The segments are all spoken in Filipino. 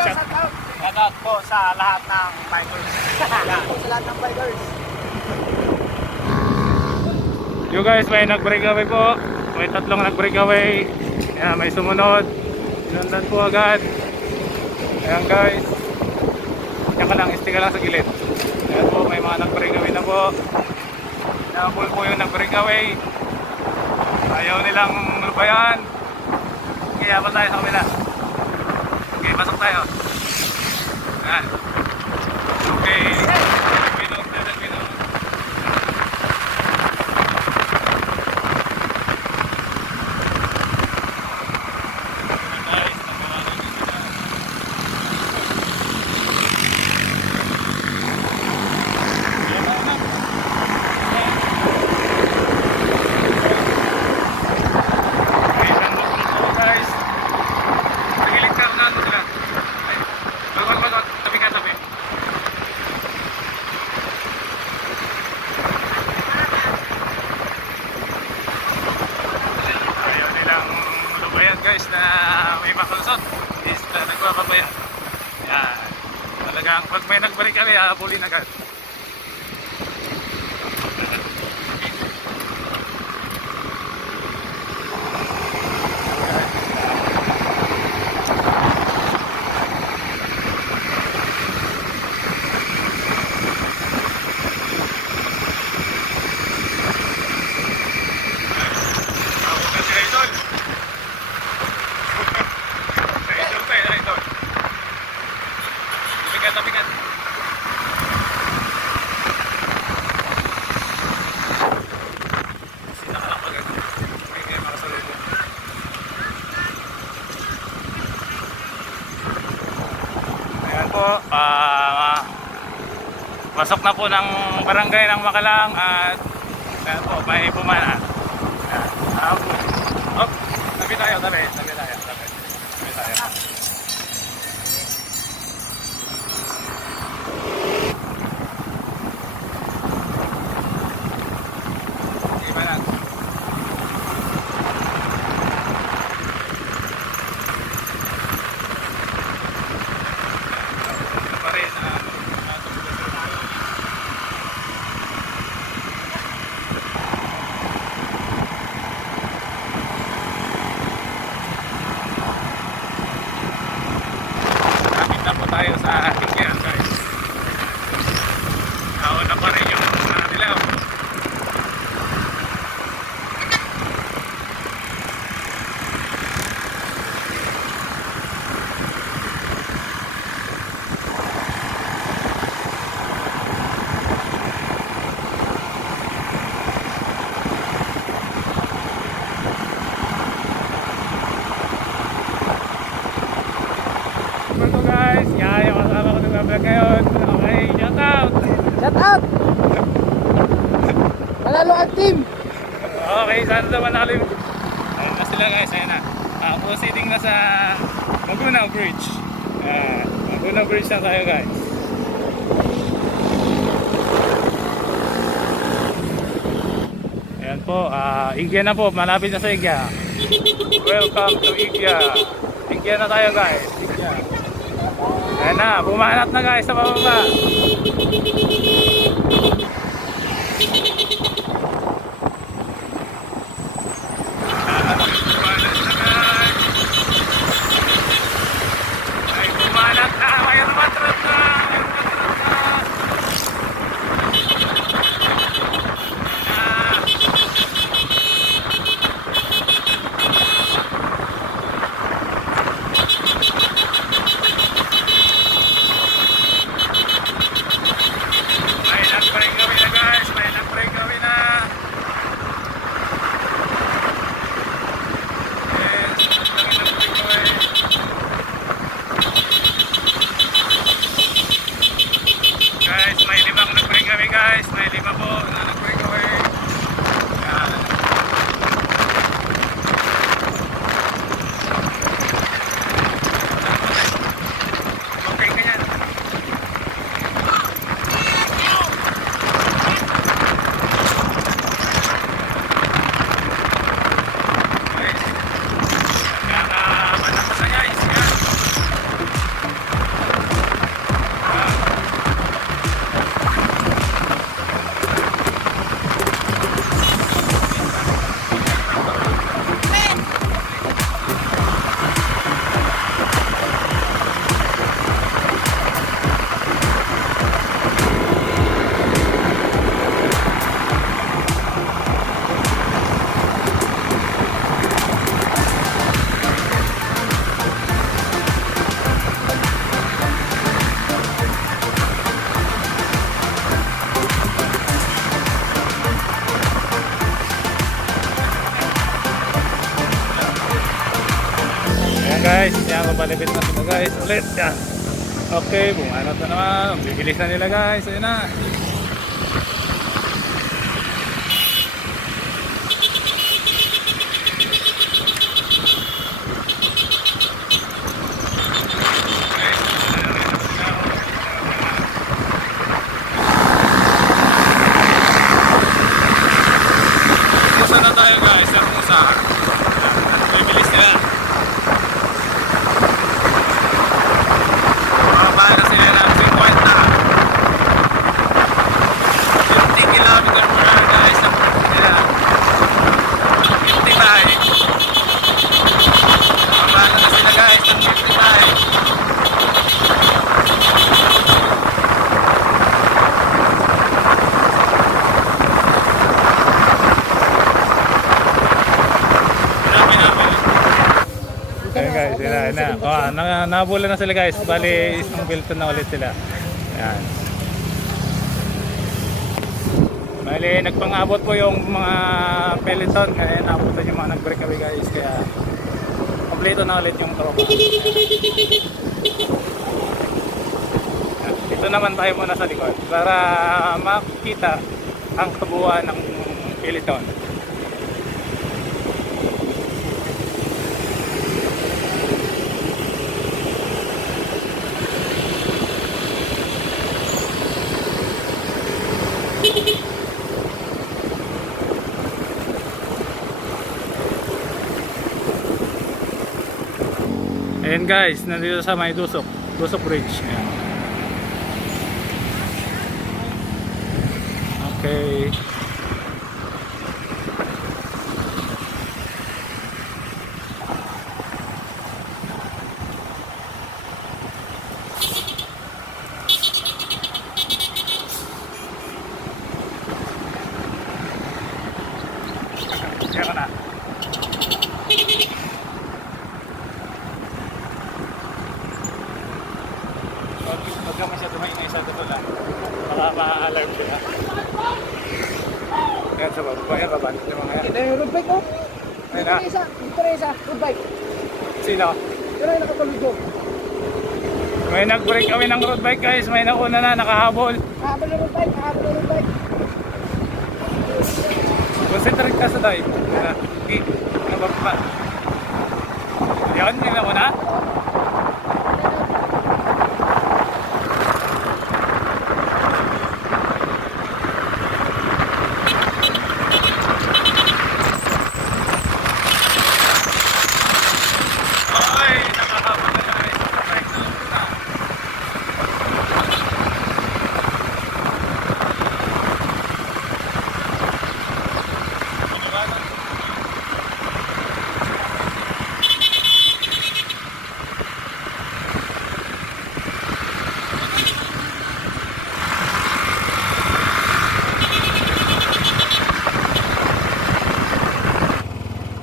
Shout out po sa lahat ng bikers. Sa lahat ng bikers. Yo guys, may nag-breakaway po. May tatlong nag-breakaway. Ayan, may sumunod. Sinundan po agad. Ayan guys. Diyan ka lang, stick ka lang sa gilid. Ayan po, may mga nag-breakaway na po. Nakapul po yung nag-breakaway. Ayaw nilang lupayan. Kaya pa tayo sa kabila. Okay, pasok tayo. Ayan. Okay. Binog na binog. Guys na may makalusot is nagpapabaya. Yan. Talagang pag may nagbalik kami, habulin agad. Tapikan. Ayan po, pasok na po ng barangay ng Makalang at ayan po, may pumana. Ayan po. Oh, tabi tayo. Tayo sa tingyan guys. Nauna pa rin yung dilaw. Guys, yan yung kasama ko nag-vlog ngayon. Okay, shout out! Shout out! Manalo ang team! Okay, sana naman nakalim. Ayun na sila guys, ayun na. Proceeding na sa Magunaw Bridge. Magunaw Bridge na tayo guys. Ayan po, Igya na po, malapit na sa Igya. Welcome to Igya. Igya na tayo guys. Igya. Ayan na, bumanat na guys sa bababa. Ay, bumanat na, may rumatrap na. guys, yan, mabalibit na sila guys. Ulit, yan. Okay, bumanat na naman. Bibilis na nila guys. Ayun na. Pusa na tayo guys, ang pusa. Bibilis nila. Mababa na sila ng 50 kilometer per hour guys ang pusa nila. 55. Mababa na sila guys ng 55. Ayun guys, yun na. Nabula na sila guys. Bali, isang Bilton na ulit sila. Ayan. Bali, nagpang-abot po yung mga peloton. Kaya nabutan yung mga nag-breakaway guys. Kaya, kompleto na ulit yung tropa. Dito naman tayo muna sa likod. Para makita ang kabuuan ng peloton. Ayan guys, nandito sa may Dusok Bridge. Ayan. Okay. Diyan ka na. Huwag ka masyado maingay sa dito lang. Baka ma-alarm sila. Ayan sa baba. Ayan, babalik yung mga yan. Ito yung road bike ko. Ayun na. Dito na isa, road bike. Sino? Ito na yung nakatulog ko. May nag-break kami ng road bike guys. May nauna na, nakahabol. Nakahabol yung road bike, nakahabol yung road bike. Concentrate ka sa dive. Ayan na. Okay. Nababa. Yan, yung nauna.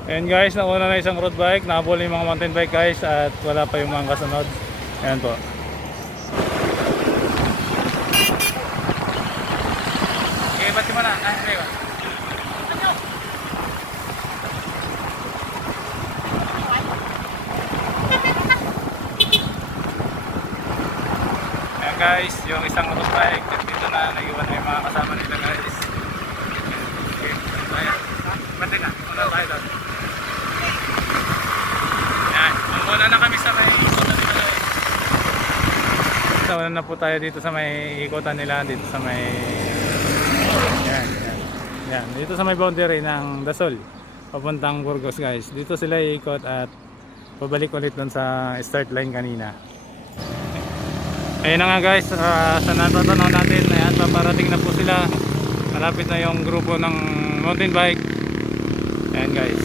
Ayan guys, nauna na isang road bike, nahabol yung mga mountain bike guys at wala pa yung mga kasunod. Ayan po. Okay, bati mo na. Okay, ba? Ayan guys, yung isang road bike, dito na naiwan na yung mga kasama nila guys. Okay, ayan. Bati na, muna tayo doon. Muna na kami sa may ikutan nila guys. Muna na po tayo dito sa may ikutan nila. Dito sa may yan. Dito sa may boundary ng Dasol papuntang Burgos guys. Dito sila iikot at pabalik ulit dun sa start line kanina. Ayun na nga guys, sa natatanaw natin, ayan, paparating na po sila. Malapit na yung grupo ng mountain bike. Ayan guys.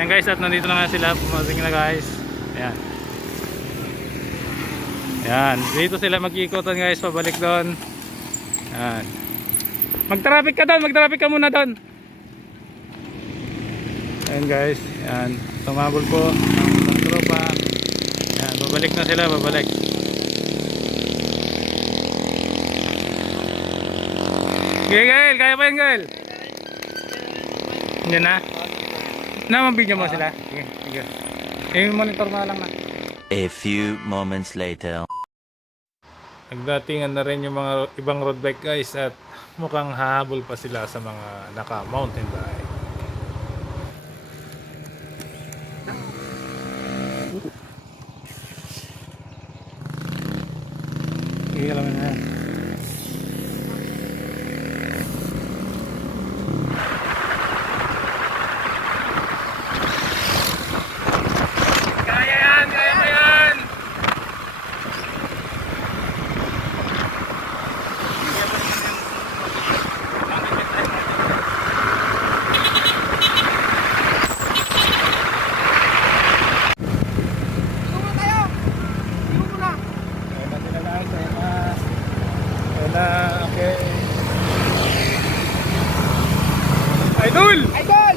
Ayan guys, at nandito na nga sila. Pumasing na guys. Ayan. Ayan. Dito sila mag-iikotan guys. Pabalik doon. Ayan. Mag-traffic ka doon. Mag-traffic ka muna doon. Ayan guys. Ayan. Tumabol po ang tropa. Ayan. Babalik na sila. Babalik. Okay Gael. Kaya pa yun Gael? Yan na. Namambigyan mo sila. Sige. Sige. monitor mo lang na. A few moments later. Nagdatingan na rin yung mga ibang road bike guys at mukhang hahabol pa sila sa mga naka mountain bike. Alam mo na. Kaya yan! Kaya mo yan! Tulungan tayo! Tulungan na! Okay. Idol! Idol!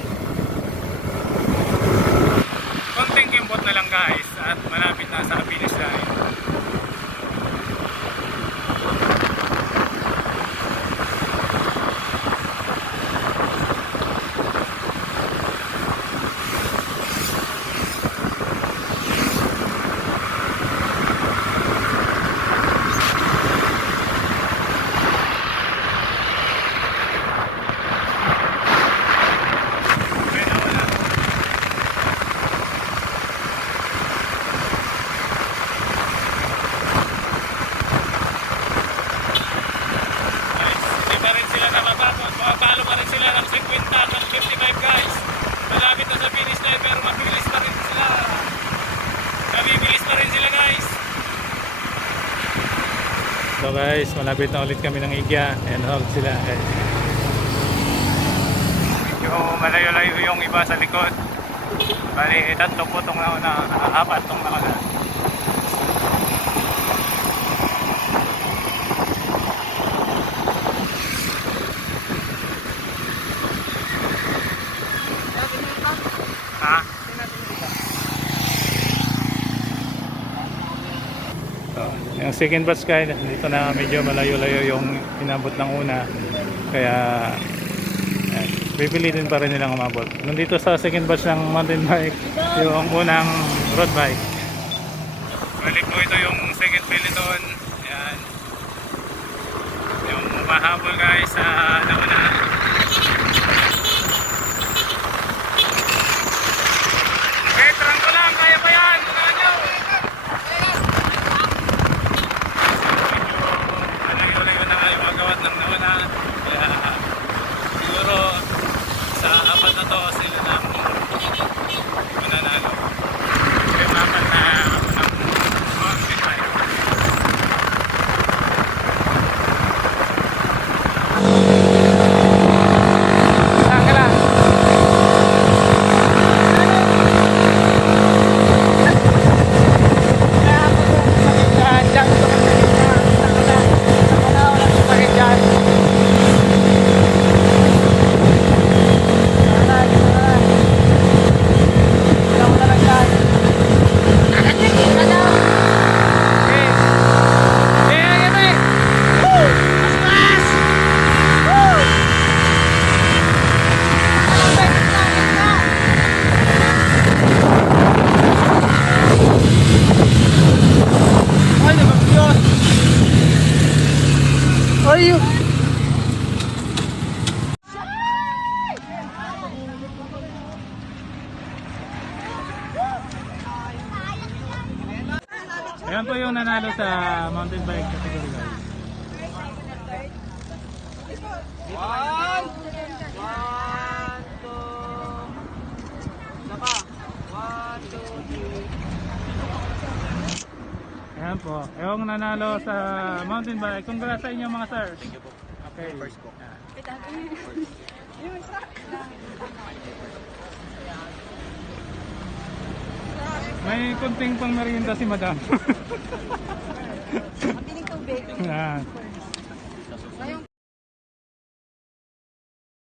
Konting kimbot na lang guys at malapit na sa finish line. Hindi pa rin sila nakatapos. Makapalo pa rin sila ng 50 ng 55 guys. Malapit na sa finish line pero mabilis pa rin sila. Mabibilis pa rin sila guys. So guys, malapit na ulit kami ng Igya. And hold sila guys. Yung malayo-layo yung iba sa likod. Bali, tatlong putong na una, apat tong na una. Ha? So, yung second batch guys, dito na medyo malayo-layo yung inabot ng una. Kaya pipilitin pa rin nilang umabot. Nandito sa second batch ng mountain bike, yung unang road bike. Balik po ito yung second peloton. Yan. Yung mahabol guys sa nauna. Wait, lang ko lang. Kaya pa yan. Kaya nyo. Malayo-layo na kayo magawat ng nauna. Kaya siguro sa apat na to sila na mananalo. Kaya mapan na mountain bike. Saan ka lang? Ay! Ayan po yung nanalo sa mountain bike category guys. One, two. Isa pa. 1, 2, 3. Ayan po. Yung nanalo sa mountain bike. Congrats sa inyo mga sir. Thank you po. Okay. First po. May kunting pang merienda si madam. Ang piling tubig. Ah.